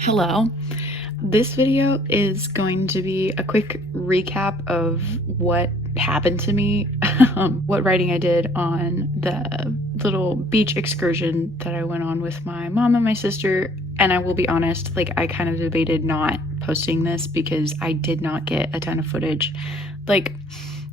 Hello. This video is going to be a quick recap of what happened to me, what writing I did on the little beach excursion that I went on with my mom and my sister. And I will be honest, I kind of debated not posting this because I did not get a ton of footage,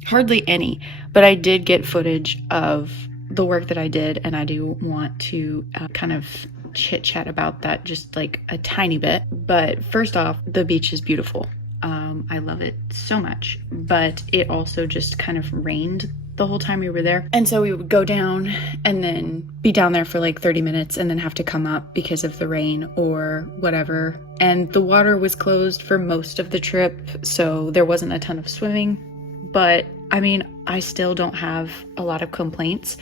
hardly any, but I did get footage of the work that I did, and I do want to kind of chit chat about that just a tiny bit. But first off, the beach is beautiful. I love it so much, but it also just kind of rained the whole time we were there. And so we would go down and then be down there for 30 minutes and then have to come up because of the rain or whatever. And the water was closed for most of the trip, so there wasn't a ton of swimming. But I mean, I still don't have a lot of complaints.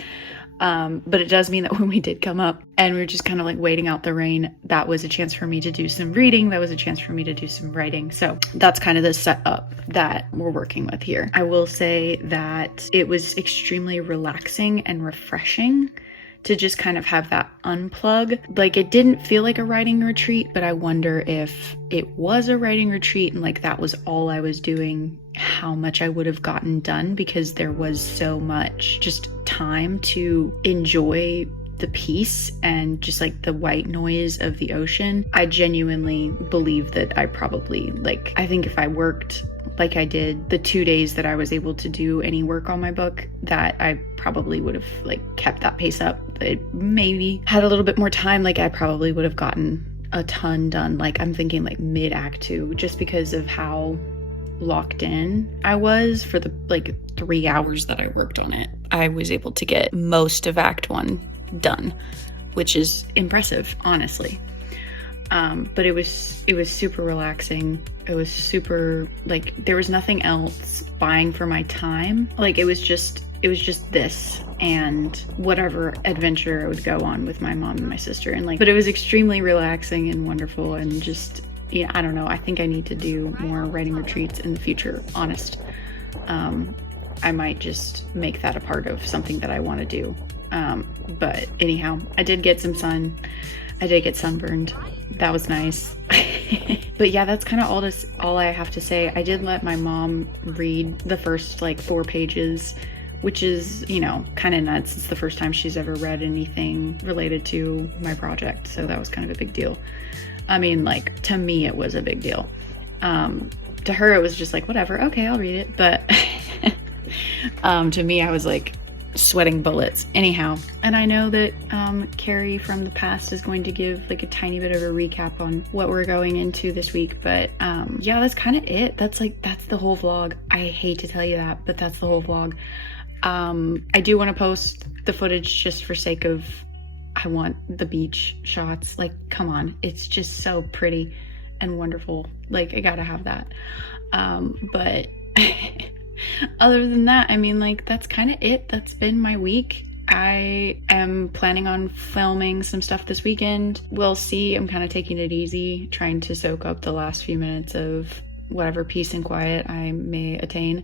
But it does mean that when we did come up and we were just kind of waiting out the rain, that was a chance for me to do some reading. That was a chance for me to do some writing. So that's kind of the setup that we're working with here. I will say that it was extremely relaxing and refreshing to just kind of have that unplug. It didn't feel like a writing retreat, but I wonder if it was a writing retreat and that was all I was doing, how much I would have gotten done, because there was so much just time to enjoy the peace and just the white noise of the ocean. I genuinely believe that I probably I think if I worked like I did the 2 days that I was able to do any work on my book, that I probably would have kept that pace up. It maybe had a little bit more time, I probably would have gotten a ton done. I'm thinking mid act 2, just because of how locked in I was for the 3 hours that I worked on it. I was able to get most of act 1 done, which is impressive, honestly. But it was super relaxing. It was super there was nothing else vying for my time. It was just this and whatever adventure I would go on with my mom and my sister, and but it was extremely relaxing and wonderful, and just, yeah, I don't know, I think I need to do more writing retreats in the future, honest. I might just make that a part of something that I want to do. But anyhow, I did get some sun. I did get sunburned. That was nice. But yeah, that's kind of all I have to say. I did let my mom read the first 4 pages, which is, kind of nuts. It's the first time she's ever read anything related to my project, so that was kind of a big deal. I mean, to me, it was a big deal. To her, it was just whatever, okay, I'll read it. But to me, I was sweating bullets. Anyhow, and I know that Carrie from the past is going to give a tiny bit of a recap on what we're going into this week, but yeah, that's kind of it. That's the whole vlog. I hate to tell you that, but that's the whole vlog. I do want to post the footage just for sake of, I want the beach shots. Come on, it's just so pretty and wonderful. I gotta have that. But other than that, I mean, that's kind of it. That's been my week. I am planning on filming some stuff this weekend. We'll see. I'm kind of taking it easy, trying to soak up the last few minutes of whatever peace and quiet I may attain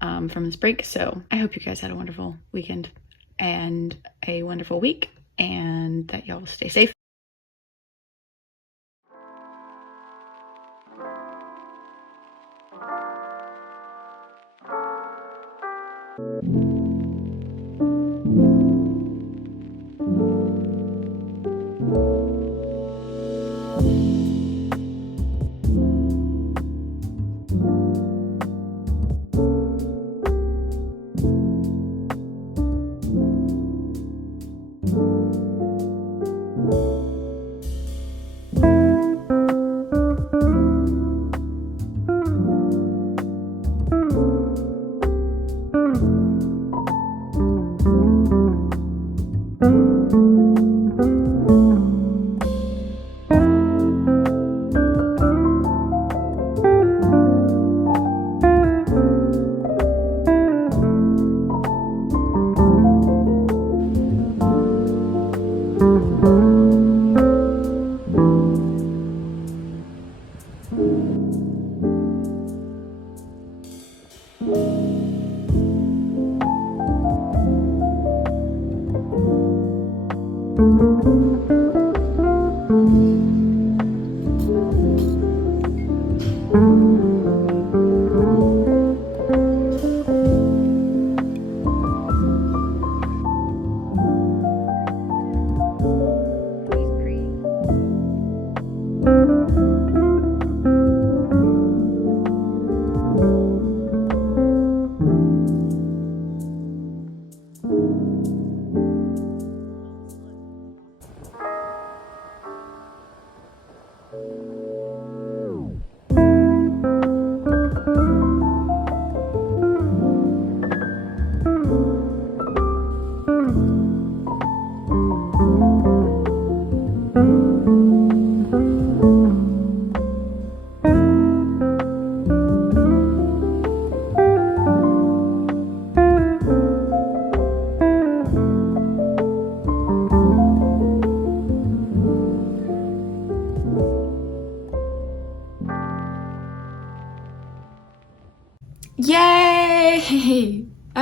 from this break. So I hope you guys had a wonderful weekend and a wonderful week, and that y'all will stay safe.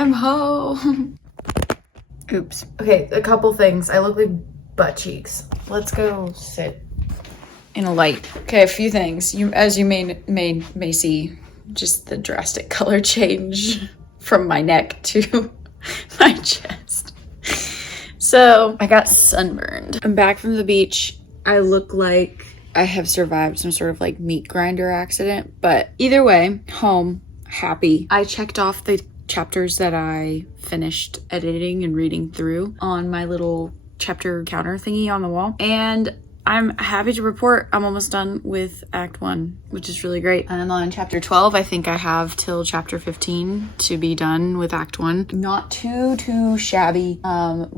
I'm home. Oops. Okay, a couple things. I look like butt cheeks. Let's go sit in a light. Okay, a few things. As you may see, just the drastic color change from my neck to my chest. So I got sunburned. I'm back from the beach. I look like I have survived some sort of like meat grinder accident, but either way, home, happy. I checked off the chapters that I finished editing and reading through on my little chapter counter thingy on the wall, and I'm happy to report I'm almost done with Act 1, which is really great. And on chapter 12, I think I have till chapter 15 to be done with Act 1. Not too shabby,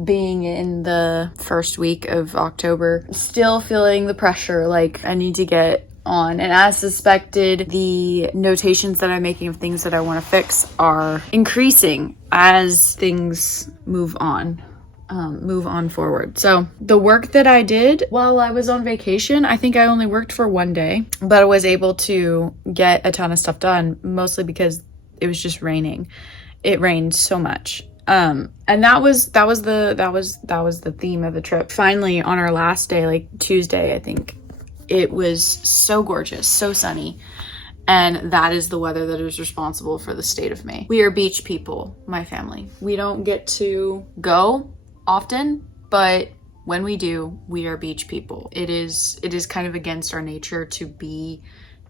being in the first week of October. Still feeling the pressure, like I need to get on. And as suspected, the notations that I'm making of things that I want to fix are increasing as things move on forward. So the work that I did while I was on vacation, I think I only worked for one day, but I was able to get a ton of stuff done, mostly because it was just raining. It rained so much. And that was the theme of the trip. Finally, on our last day, like Tuesday, I think, it was so gorgeous, so sunny. And that is the weather that is responsible for the state of me. We are beach people, my family. We don't get to go often, but when we do, we are beach people. It is kind of against our nature to be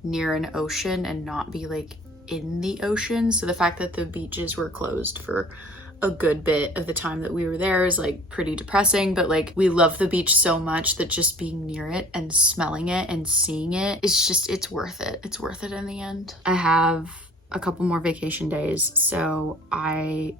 near an ocean and not be like in the ocean. So the fact that the beaches were closed for a good bit of the time that we were there is like pretty depressing, but like we love the beach so much that just being near it and smelling it and seeing it, it's worth it. It's worth it in the end. I have a couple more vacation days, so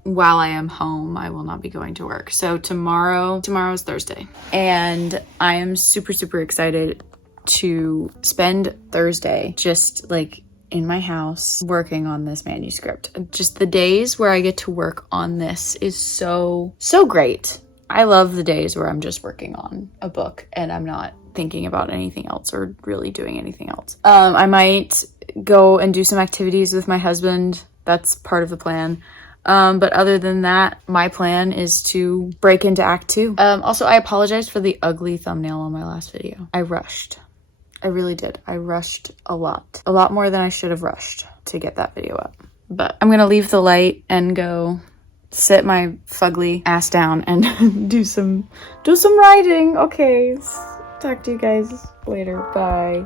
while I am home, I will not be going to work. So tomorrow's Thursday, and I am super excited to spend Thursday just like in my house working on this manuscript. Just the days where I get to work on this is so great. I love the days where I'm just working on a book and I'm not thinking about anything else or really doing anything else. I might go and do some activities with my husband. That's part of the plan. But other than that, my plan is to break into Act 2. Also, I apologize for the ugly thumbnail on my last video. I rushed. I really did. I rushed a lot more than I should have rushed to get that video up. But I'm gonna leave the light and go sit my fugly ass down and do some writing. Okay, talk to you guys later. Bye.